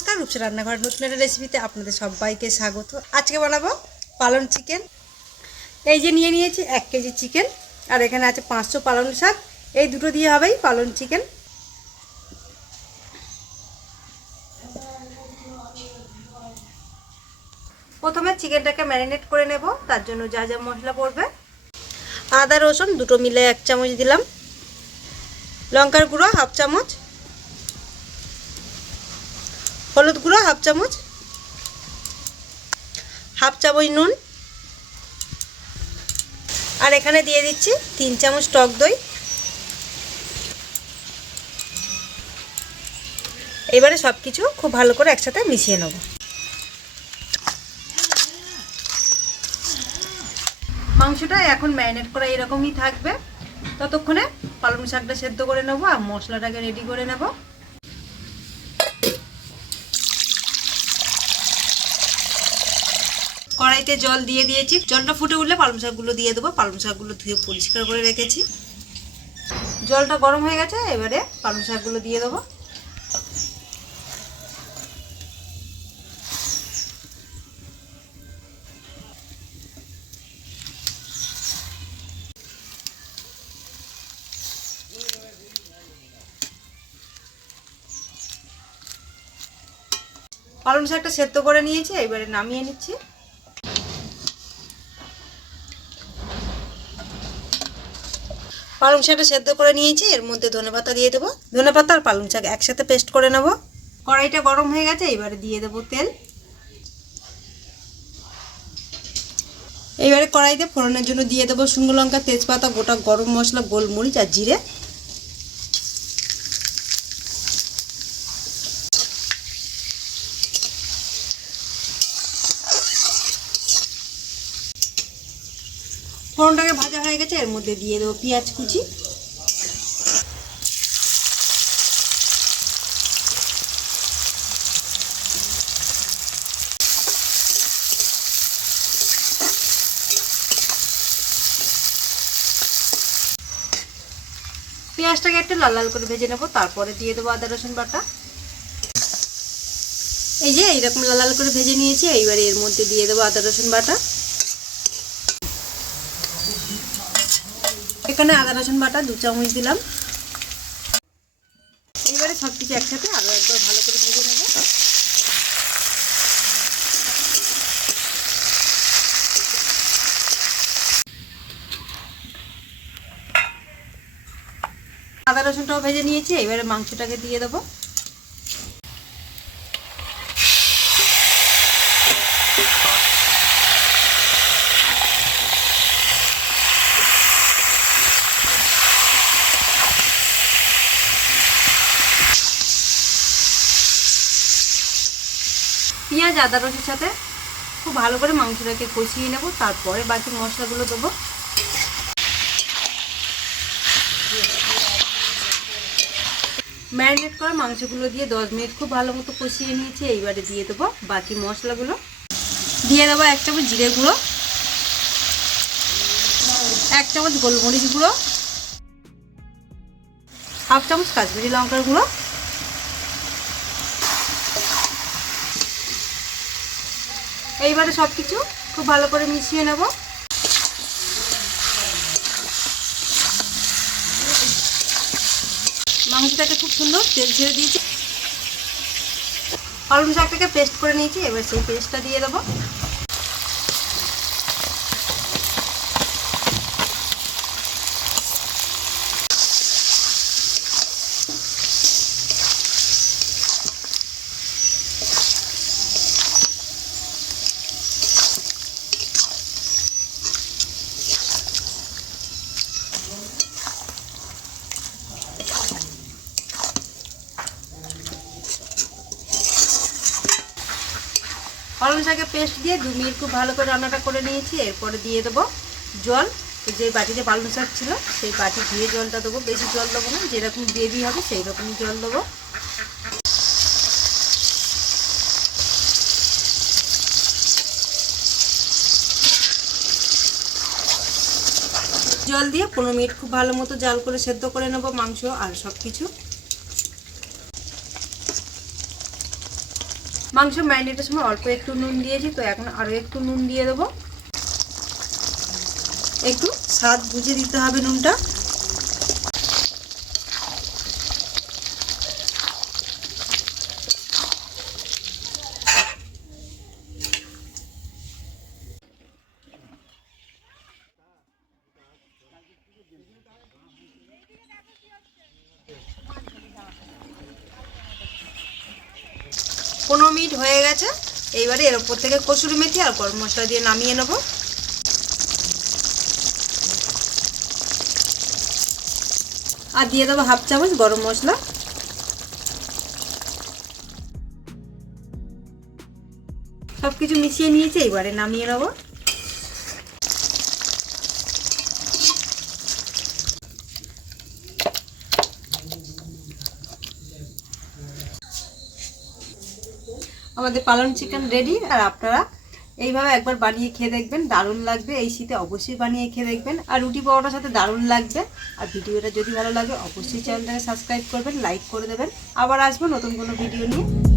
नमस्कार रूपसा रान्नाघर नतून एक रेसिपिते आपनादेर सबाइके स्वागत। आज के बानाबो पालং चिकेन। এই যে নিয়ে নিয়েছি 1 কেজি চিকেন আর এখানে আছে 500 পালং শাক। এই দুটো দিয়ে হবেই পালং চিকেন। প্রথমে চিকেনটাকে ম্যারিনেট করে নেব। তার জন্য যা যা মশলা পড়বে, আদা রসুন দুটো মিলে 1 চামচ দিলাম, লঙ্কার গুঁড়ো হাফ চামচ, হলুদ গুঁড়ো হাফ চামচ, হাফ চামচ নুন, আর এখানে দিয়ে দিচ্ছি 3 চামচ টক দই। এবারে সবকিছু খুব ভালো করে একসাথে মিশিয়ে নেব। মাংসটা এখন ম্যারিনেট করা এরকমই থাকবে। ততক্ষণে পালং শাকটা সেদ্ধ করে নেব আর মশলাটাকে রেডি করে নেব। কড়াইতে জল দিয়ে দিয়েছি। জলটা ফুটে উঠলে পালং শাকগুলো দিয়ে দেবো। পালং শাকগুলো ধুয়ে পরিষ্কার করে রেখেছি। জলটা গরম হয়ে গেছে, এবারে পালং শাকগুলো দিয়ে দেবো। পালং শাকটা সেদ্ধ করে নিয়েছি, এবারে নামিয়ে নিচ্ছি। পালং শাকটা সেদ্ধ করে নিয়েছি, এর মধ্যে ধনেপাতা দিয়ে দেবো। ধনেপাতা আর পালং শাক একসাথে পেস্ট করে নেব। কড়াইটা গরম হয়ে গেছে, এবারে দিয়ে দেবো তেল। এবারে কড়াইতে ফোড়নের জন্য দিয়ে দেবো শুকনো লঙ্কা, তেজপাতা, গোটা গরম মশলা, গোলমরিচ আর জিরে। ফোড়নটাকে ভাজা হয়ে গেছে, এর মধ্যে দিয়ে দেবো পেঁয়াজ কুচি। পেঁয়াজটাকে একটু লাল লাল করে ভেজে নেবো। তারপরে দিয়ে দেবো আদা রসুন বাটা। এই যে এইরকম লাল লাল করে ভেজে নিয়েছি, এইবারে এর মধ্যে দিয়ে দেবো আদা রসুন বাটা। এখানে আদা রসুন বাটা 2 চামচ দিলাম। এবারে সবকিছু একসাথে আরো একবার ভালো করে ভেজে নেব। আদা রসুনটাও ভেজে নিয়েছি, এবারে মাংসটাকে দিয়ে দেবো। পেঁয়াজ আদা রসুনের সাথে খুব ভালো করে মাংসটাকে কষিয়ে নেব। তারপরে বাকি মশলাগুলো দেবো। ম্যারিনেট করা মাংসগুলো দিয়ে 10 মিনিট খুব ভালো মতো কষিয়ে নিয়েছি। এইবারে দিয়ে দেবো বাকি মশলাগুলো। দিয়ে দেবো 1 চামচ জিরে গুঁড়ো, 1 চামচ গোলমরিচ গুঁড়ো, হাফ চামচ কাশ্মীরি লঙ্কার গুঁড়ো। এইবারে সবকিছু খুব ভালো করে মিশিয়ে নেব। মাংসটাকে খুব সুন্দর তেল ছেড়ে দিয়েছি। পালং শাকটাকে পেস্ট করে নিয়েছি, এবার সেই পেস্টটা দিয়ে দেবো। পালং শাকের পেস্ট দিয়ে 2 মিনিট খুব ভালো করে রান্নাটা করে নিয়েছি। এরপরে দিয়ে দেবো জল। যে বাটিতে পালং শাক ছিল সেই বাটি ধুয়ে জলটা দেবো। বেশি জল দেবো না, যেরকম গ্রেভি হবে সেই রকমই জল দেবো। জল দিয়ে 15 মিনিট খুব ভালো মতো জাল করে সেদ্ধ করে নেব মাংস আর সব কিছু। মাংস ম্যারিনেটের সময় অল্প একটু নুন দিয়েছি, তো এখন আরও একটু নুন দিয়ে দেবো। একটু স্বাদ বুঝে দিতে হবে নুনটা। মিনিট হয়ে গেছে। এইবারে এর উপর থেকে কসুরি মেথি আর গরম মশলা দিয়ে নামিয়ে নেব। আর দিয়ে দেবো 1/2 চামচ গরম মশলা। সবকিছু মিশিয়ে নিয়েছি, এইবারে নামিয়ে নেব। আমাদের পালং চিকেন রেডি। আর আপনারা এইভাবে একবার বানিয়ে খেয়ে দেখবেন, দারুণ লাগবে। এই শীতে অবশ্যই বানিয়ে খেয়ে দেখবেন, আর রুটি পরোটার সাথে দারুণ লাগবে। আর ভিডিওটা যদি ভালো লাগে অবশ্যই চ্যানেলটাকে সাবস্ক্রাইব করবেন, লাইক করে দেবেন। আবার আসবো নতুন কোনো ভিডিও নিয়ে।